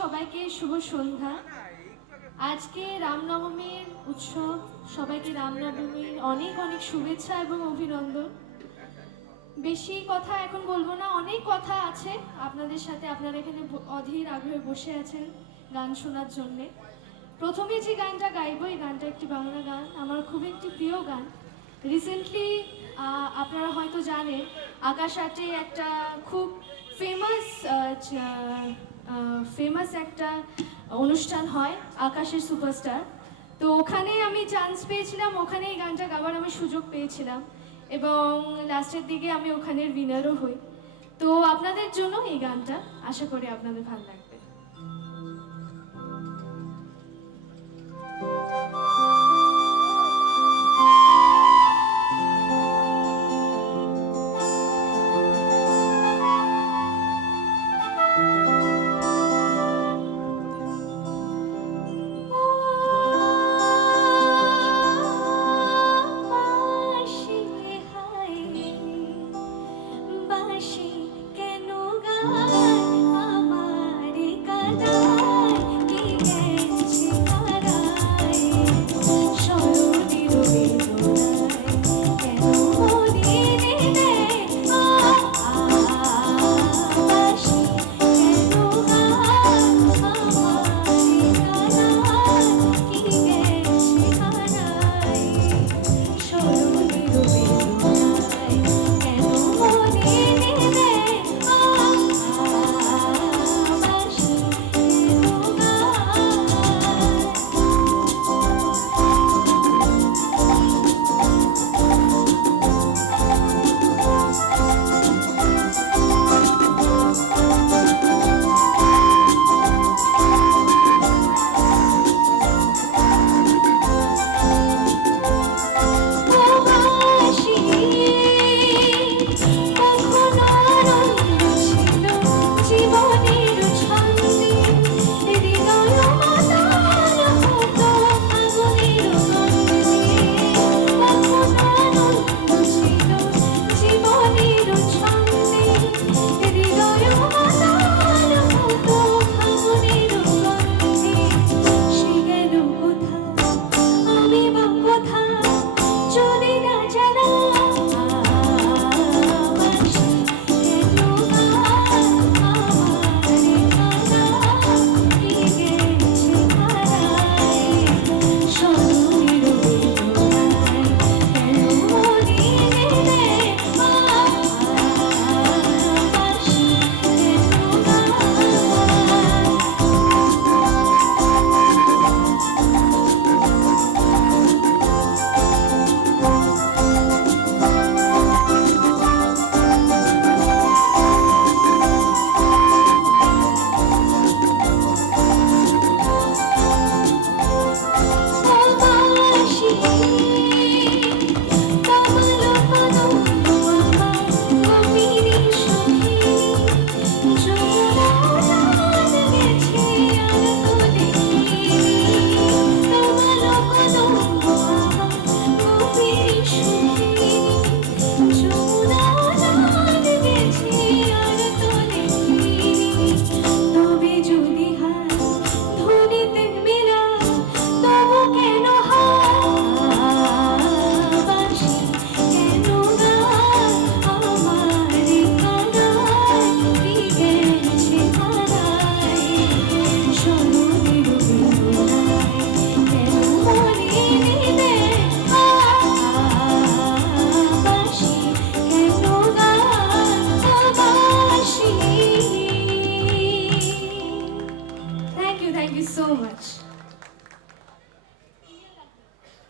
সবাইকে শুভ সন্ধ্যা। আজকে রামনবমীর উৎসব, সবাইকে রামনবমীর অনেক অনেক শুভেচ্ছা এবং অভিনন্দন। বেশি কথা এখন বলবো না, অনেক কথা আছে আপনাদের সাথে। আপনারা এখানে অধীর আগ্রহে বসে আছেন গান শোনার জন্যে। প্রথমে যে গানটা গাইবো, এই গানটা একটি বাংলা গান, আমার খুব একটি প্রিয় গান। রিসেন্টলি আপনারা হয়তো জানেন আকাশ আটে একটা খুব ফেমাস একটা অনুষ্ঠান হয়, আকাশের সুপারস্টার। তো ওখানে আমি চান্স পেয়েছিলাম, ওখানে এই গানটা গাওয়ার আমি সুযোগ পেয়েছিলাম এবং লাস্টের দিকে আমি ওখানের উইনারও হই। তো আপনাদের জন্য এই গানটা, আশা করি আপনাদের ভালো লাগবে। Thank you so much.